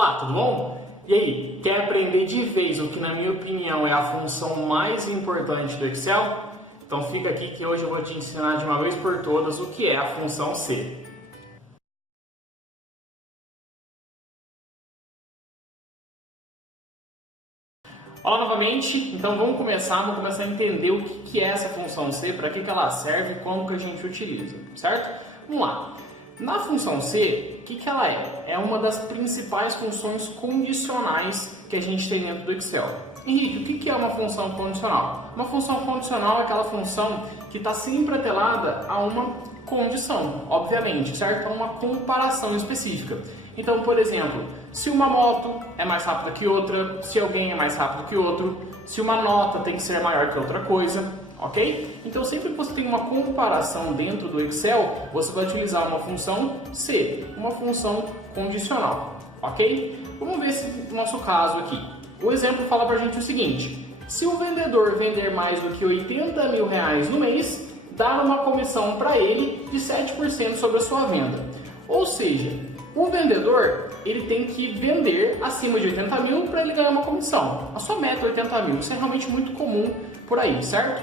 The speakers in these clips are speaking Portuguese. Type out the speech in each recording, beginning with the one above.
Olá, tudo bom? E aí, quer aprender de vez o que na minha opinião é a função mais importante do Excel? Então fica aqui que hoje eu vou te ensinar de uma vez por todas o que é a função C. Olá novamente, então vamos começar a entender o que é essa função C, para que ela serve e como que a gente utiliza, certo? Vamos lá. Na função C, o que ela é? É uma das principais funções condicionais que a gente tem dentro do Excel. Henrique, o que é uma função condicional? Uma função condicional é aquela função que está sempre atrelada a uma condição, obviamente, certo? A uma comparação específica. Então, por exemplo, se uma moto é mais rápida que outra, se alguém é mais rápido que outro, se uma nota tem que ser maior que outra coisa, ok? Então, sempre que você tem uma comparação dentro do Excel, você vai utilizar uma função C, uma função condicional, ok? Vamos ver esse nosso caso aqui. O exemplo fala pra gente o seguinte: se o vendedor vender mais do que R$80 mil no mês, dá uma comissão para ele de 7% sobre a sua venda. Ou seja, o vendedor ele tem que vender acima de 80 mil para ele ganhar uma comissão. A sua meta é 80 mil, isso é realmente muito comum por aí, certo?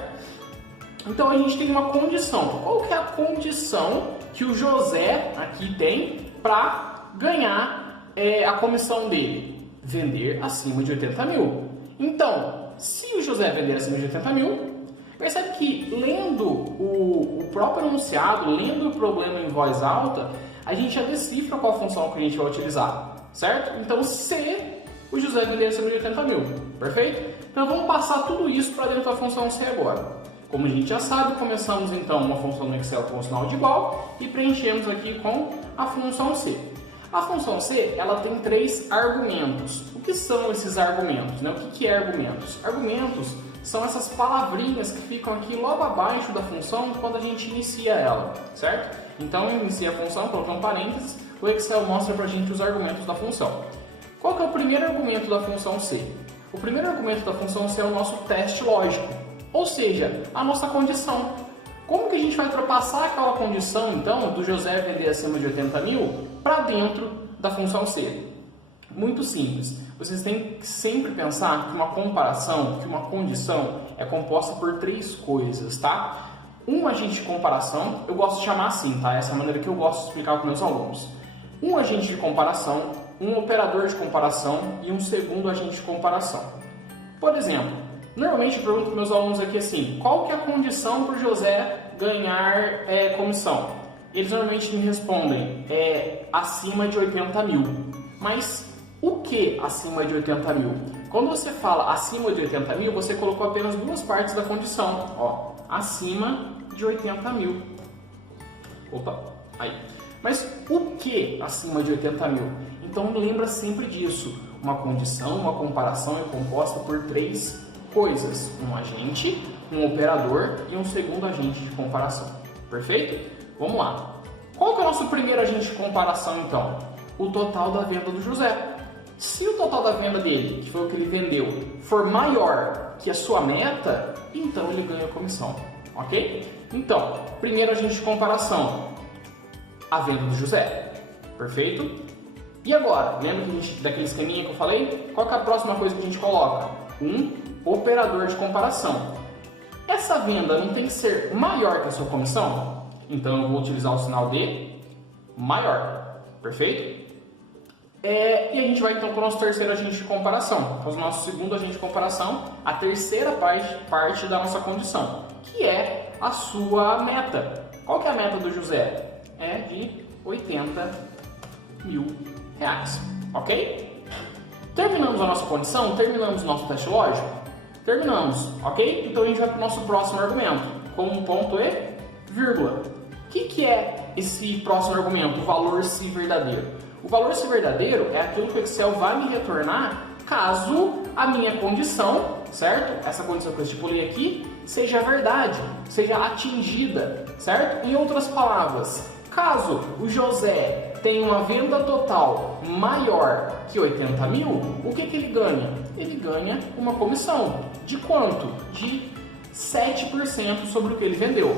Então a gente tem uma condição. Qual que é a condição que o José aqui tem para ganhar a comissão dele? Vender acima de 80 mil. Então, se o José vender acima de 80 mil, percebe que lendo o próprio enunciado, lendo o problema em voz alta, a gente já decifra qual função que a gente vai utilizar, certo? Então, se o José vender acima de 80 mil, perfeito? Então, vamos passar tudo isso para dentro da função C agora. Como a gente já sabe, começamos então uma função no Excel com sinal de igual e preenchemos aqui com a função C. A função C, ela tem 3 argumentos. O que são esses argumentos, né? O que é argumentos? Argumentos são essas palavrinhas que ficam aqui logo abaixo da função quando a gente inicia ela, certo? Então, inicia a função, coloca um parênteses, o Excel mostra pra gente os argumentos da função. Qual que é o primeiro argumento da função C? O primeiro argumento da função C é o nosso teste lógico, ou seja, a nossa condição. Como que a gente vai ultrapassar aquela condição, então, do José vender acima de 80 mil para dentro da função C? Muito simples. Vocês têm que sempre pensar que uma comparação, que uma condição é composta por 3 coisas, tá? Um agente de comparação, eu gosto de chamar assim, tá? Essa é a maneira que eu gosto de explicar com meus alunos. Um agente de comparação, um operador de comparação e um segundo agente de comparação. Por exemplo, normalmente eu pergunto para meus alunos aqui assim: qual que é a condição para o José ganhar comissão? Eles normalmente me respondem acima de 80 mil. Mas o que acima de 80 mil? Quando você fala acima de 80 mil, você colocou apenas 2 partes da condição. Ó, acima de 80 mil. Opa, aí. Mas o que acima de 80 mil? Então lembra sempre disso. Uma condição, uma comparação é composta por 3 coisas: um agente, um operador e um segundo agente de comparação. Perfeito? Vamos lá. Qual que é o nosso primeiro agente de comparação então? O total da venda do José. Se o total da venda dele, que foi o que ele vendeu, for maior que a sua meta, então ele ganha comissão, ok? Então, primeiro agente de comparação, a venda do José, perfeito? E agora, lembra daquele esqueminha que eu falei? Qual que é a próxima coisa que a gente coloca? Um operador de comparação. Essa venda não tem que ser maior que a sua comissão? Então eu vou utilizar o sinal de maior, perfeito? E a gente vai então para o nosso terceiro agente de comparação, para o nosso segundo agente de comparação, a terceira parte da nossa condição, que é a sua meta. Qual que é a meta do José? É de 80 mil reais, ok? Terminamos a nossa condição? Terminamos o nosso teste lógico? Terminamos, ok? Então a gente vai para o nosso próximo argumento, com um ponto e vírgula. O que é esse próximo argumento? O valor se verdadeiro. O valor se verdadeiro é aquilo que o Excel vai me retornar caso a minha condição, certo? Essa condição que eu estipulei aqui, seja verdade, seja atingida, certo? Em outras palavras, caso o José tenha uma venda total maior que 80 mil, o que ele ganha? Ele ganha uma comissão. De quanto? De 7% sobre o que ele vendeu.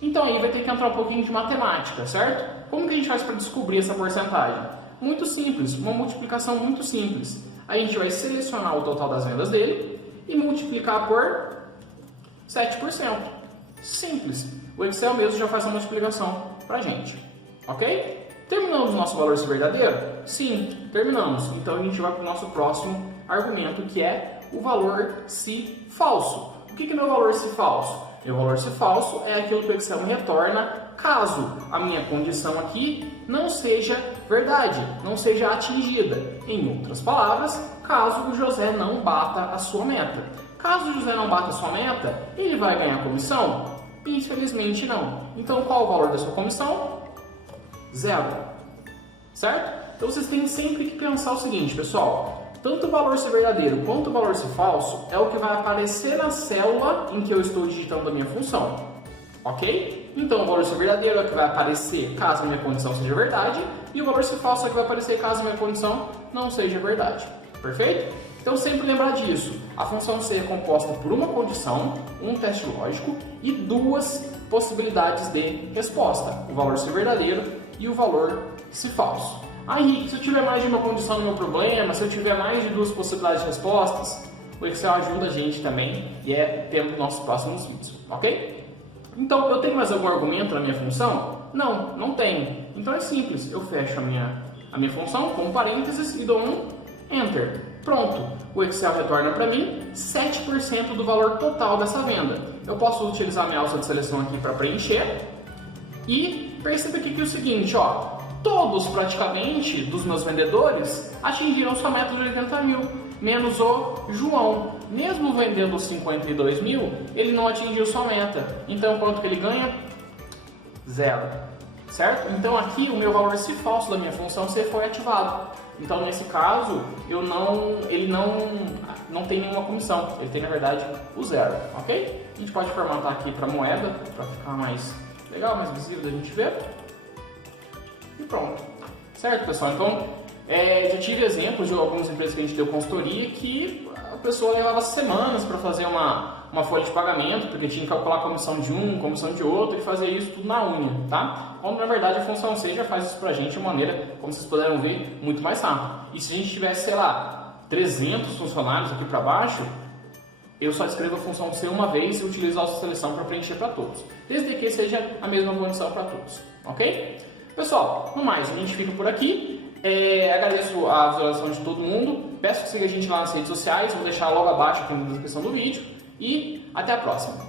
Então aí vai ter que entrar um pouquinho de matemática, certo? Como que a gente faz para descobrir essa porcentagem? muito simples, uma multiplicação muito simples. A gente vai selecionar o total das vendas dele e multiplicar por 7%. Simples. O Excel mesmo já faz a multiplicação pra gente. Ok? Terminamos o nosso valor se verdadeiro? Sim, terminamos. Então a gente vai para o nosso próximo argumento, que é o valor se falso. O que é meu valor se falso? Meu valor se falso é aquilo que o Excel me retorna caso a minha condição aqui não seja verdade, não seja atingida. Em outras palavras, caso o José não bata a sua meta. Caso o José não bata a sua meta, ele vai ganhar comissão? Infelizmente não. Então qual o valor da sua comissão? 0. Certo? Então vocês têm sempre que pensar o seguinte, pessoal. Tanto o valor se verdadeiro quanto o valor se falso é o que vai aparecer na célula em que eu estou digitando a minha função. Ok? Então o valor se verdadeiro é o que vai aparecer caso a minha condição seja verdade, e o valor se falso é o que vai aparecer caso a minha condição não seja verdade. Perfeito? Então sempre lembrar disso. A função C é composta por uma condição, um teste lógico e duas possibilidades de resposta. O valor se verdadeiro e o valor se falso. Ah, Henrique, se eu tiver mais de uma condição no meu problema, se eu tiver mais de duas possibilidades de respostas, o Excel ajuda a gente também e é tempo dos nossos próximos vídeos, ok? Então, eu tenho mais algum argumento na minha função? Não, não tenho. Então é simples, eu fecho a minha função com parênteses e dou um Enter. Pronto, o Excel retorna para mim 7% do valor total dessa venda. Eu posso utilizar minha alça de seleção aqui para preencher e perceba aqui que é o seguinte, ó. Todos, praticamente, dos meus vendedores atingiram sua meta de 80 mil, menos o João. Mesmo vendendo 52 mil, ele não atingiu sua meta. Então, quanto que ele ganha? 0. Certo? Então, aqui, o meu valor se falso da minha função C foi ativado. Então, nesse caso, ele não tem nenhuma comissão. Ele tem, na verdade, o 0. Ok? A gente pode formatar aqui para moeda, para ficar mais legal, mais visível da gente ver. E pronto. Certo, pessoal? Então, já tive exemplos de algumas empresas que a gente deu consultoria que a pessoa levava semanas para fazer uma folha de pagamento, porque tinha que calcular a comissão de um, comissão de outro e fazer isso tudo na unha, tá? Quando na verdade a função C já faz isso pra gente de uma maneira, como vocês puderam ver, muito mais rápido. E se a gente tivesse, sei lá, 300 funcionários aqui para baixo, eu só escrevo a função C uma vez e utilizo a alça de seleção para preencher para todos, desde que seja a mesma condição para todos, ok? Pessoal, no mais, a gente fica por aqui. Agradeço a visualização de todo mundo. Peço que siga a gente lá nas redes sociais. Vou deixar logo abaixo aqui na descrição do vídeo. E até a próxima.